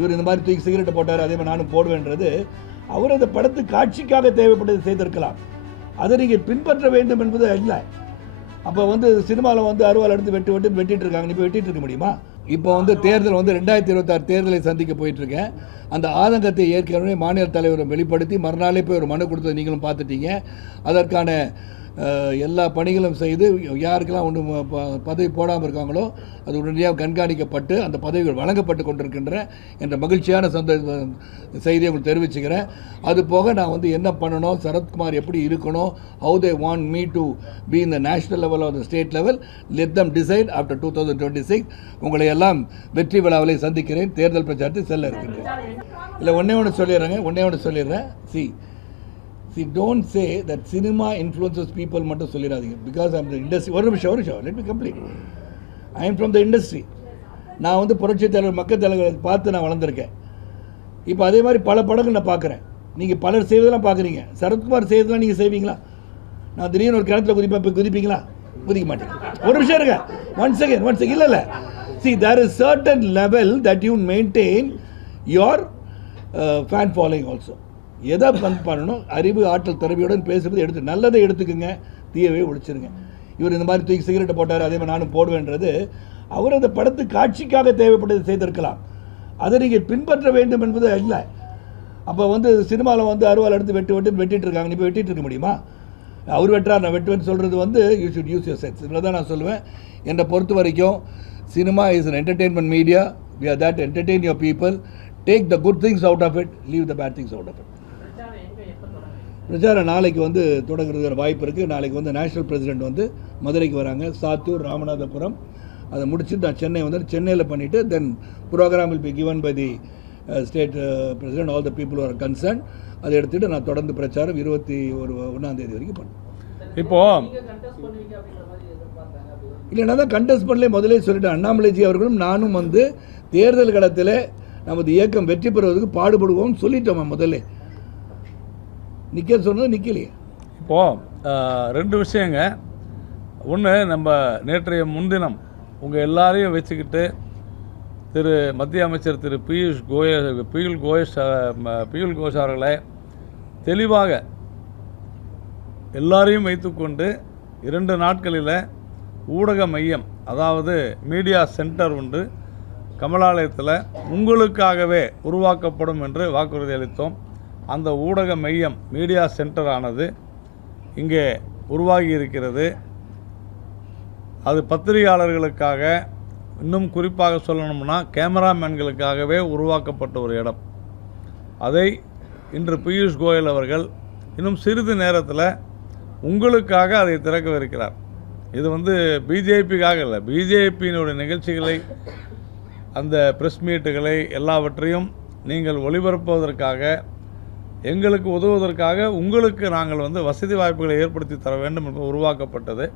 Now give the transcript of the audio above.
இவர் இந்த மாதிரி தூக்கி சிகரெட்டை போட்டார், அதே மாதிரி நானும் போடுவேன்றது அவர் அந்த படத்து காட்சிக்காக தேவைப்பட்டது செய்திருக்கலாம். அதை நீங்கள் பின்பற்ற வேண்டும் என்பது இல்லை. அப்போ சினிமாவில் அருவாள் எடுத்து வெட்டிட்டு இருக்காங்க. இப்போ வெட்டிட்டு இருக்க முடியுமா? இப்போ தேர்தல் 2026 தேர்தலை சந்திக்க போயிட்டுருக்கேன். அந்த ஆதங்கத்தை ஏற்கனவே மாநில தலைவரை வெளிப்படுத்தி மறுநாளே போய் ஒரு மனு கொடுத்ததை நீங்களும் பார்த்துட்டீங்க. அதற்கான எல்லா பணிகளும் செய்து யாருக்கெல்லாம் பதவி போடாமல் இருக்காங்களோ அது உடனடியாக கண்காணிக்கப்பட்டு அந்த பதவிகள் வழங்கப்பட்டு கொண்டிருக்கின்ற என்ற மகிழ்ச்சியான செய்தியை உங்களுக்கு தெரிவிச்சுக்கிறேன். அது போக நான் என்ன பண்ணணும், சரத்குமார் எப்படி இருக்கணும், how they want me to be in the national level or the state level, let them decide after 2026. உங்களை எல்லாம் வெற்றி விழாவிலே சந்திக்கிறேன். தேர்தல் பிரச்சாரத்தை செல்ல இருக்கின்றேன். இல்லை ஒன்றே ஒன்று சொல்லிடுறேன். See, don't say that cinema influences people மட்டும் சொல்லிடாதீங்க. Because I'm the industry. ஒரு நிமிஷம் let me complete. I am from the industry. நான் புரட்சி தலைவர் மக்கள் தலைவர்களை பார்த்து நான் வளர்ந்துருக்கேன். இப்போ அதே மாதிரி பல படங்கள் நான் பார்க்குறேன். நீங்கள் பலர் செய்வதெல்லாம் பார்க்குறீங்க. சரத்குமார் செய்வதெல்லாம் நீங்கள் செய்வீங்களா? நான் திடீர்னு ஒரு கிணத்துல குதிப்பீங்களா? குதிக்க மாட்டேங்க. ஒரு நிமிஷம் இருங்க. ஒன்ஸ் அகேன் இல்லை. See, there is certain level that you maintain your fan following also. எதை பண்ணணும், அறிவு ஆற்றல் திறமையுடன் பேசுறது எடுத்து நல்லதை எடுத்துக்குங்க, தீயவே ஒழிச்சிருங்க. இவர் இந்த மாதிரி தூக்கி சிகரெட்டை போட்டார், அதே மாதிரி நானும் போடுவேன்றது அவர் அந்த படத்து காட்சிக்காக தேவைப்பட்டது செய்திருக்கலாம். அதை நீங்கள் பின்பற்ற வேண்டும் என்பது இல்லை. அப்போ சினிமாவில் அருவாள் எடுத்து வெட்டிட்டு இருக்காங்க. இப்போ வெட்டிட்டு இருக்க முடியுமா? அவர் வெட்டுறார், நான் வெட்டுவேன்னு சொல்கிறது you should use your sense. இதில் தான் நான் சொல்லுவேன். என்னை பொறுத்த வரைக்கும் cinema is an entertainment media. We are that entertain your people. Take the good things out of it, leave the bad things out of it. பிரச்சாரம் நாளைக்கு தொடங்குறதுக்கு வாய்ப்பு இருக்குது. நாளைக்கு நேஷனல் பிரசிடென்ட் மதுரைக்கு வராங்க. சாத்தூர், ராமநாதபுரம் அதை முடிச்சுட்டு நான் சென்னையில் பண்ணிவிட்டு then program will be given by the state president, all the people are concern. அதை எடுத்துகிட்டு நான் தொடர்ந்து பிரச்சாரம் 21ஆம் தேதி வரைக்கும் பண்ணேன். இப்போது இல்லை, நான் தான் கண்டெஸ்ட் பண்ணலே முதலே சொல்லிட்டேன். அண்ணாமலைஜி அவர்களும் நானும் தேர்தல் களத்தில் நமது இயக்கம் வெற்றி பெறுவதற்கு பாடுபடுவோம்னு சொல்லிட்டோம். முதல்ல நிற்க சொன்னது நிற்கலையே. இப்போது 2 விஷயங்க. ஒன்று, நம்ம நேற்றைய முன்தினம் உங்கள் எல்லாரையும் வச்சுக்கிட்டு மத்திய அமைச்சர் திரு பியூஷ் கோயல் அவர்களை தெளிவாக எல்லாரையும் வைத்துக்கொண்டு 2 நாட்களில் ஊடக மையம், அதாவது மீடியா சென்டர் உண்டு கமலாலயத்தில் உங்களுக்காகவே உருவாக்கப்படும் என்று வாக்குறுதி அளித்தோம். அந்த ஊடக மையம், மீடியா சென்டர் ஆனது இங்கே உருவாகி இருக்கிறது. அது பத்திரிகையாளர்களுக்காக, இன்னும் குறிப்பாக சொல்லணும்னா கேமராமேன்களுக்காகவே உருவாக்கப்பட்ட ஒரு இடம். அதை இன்று பியூஷ் கோயல் அவர்கள் இன்னும் சிறிது நேரத்தில் உங்களுக்காக அதை திறக்கவிருக்கிறார். இது பிஜேபிக்காக இல்லை, பிஜேபியினுடைய நிகழ்ச்சிகளை, அந்த ப்ரெஸ் மீட்டுகளை எல்லாவற்றையும் நீங்கள் ஒளிபரப்புவதற்காக, எங்களுக்கு உதவுவதற்காக உங்களுக்கு நாங்கள் வசதி வாய்ப்புகளை ஏற்படுத்தி தர வேண்டும் என்று உருவாக்கப்பட்டது.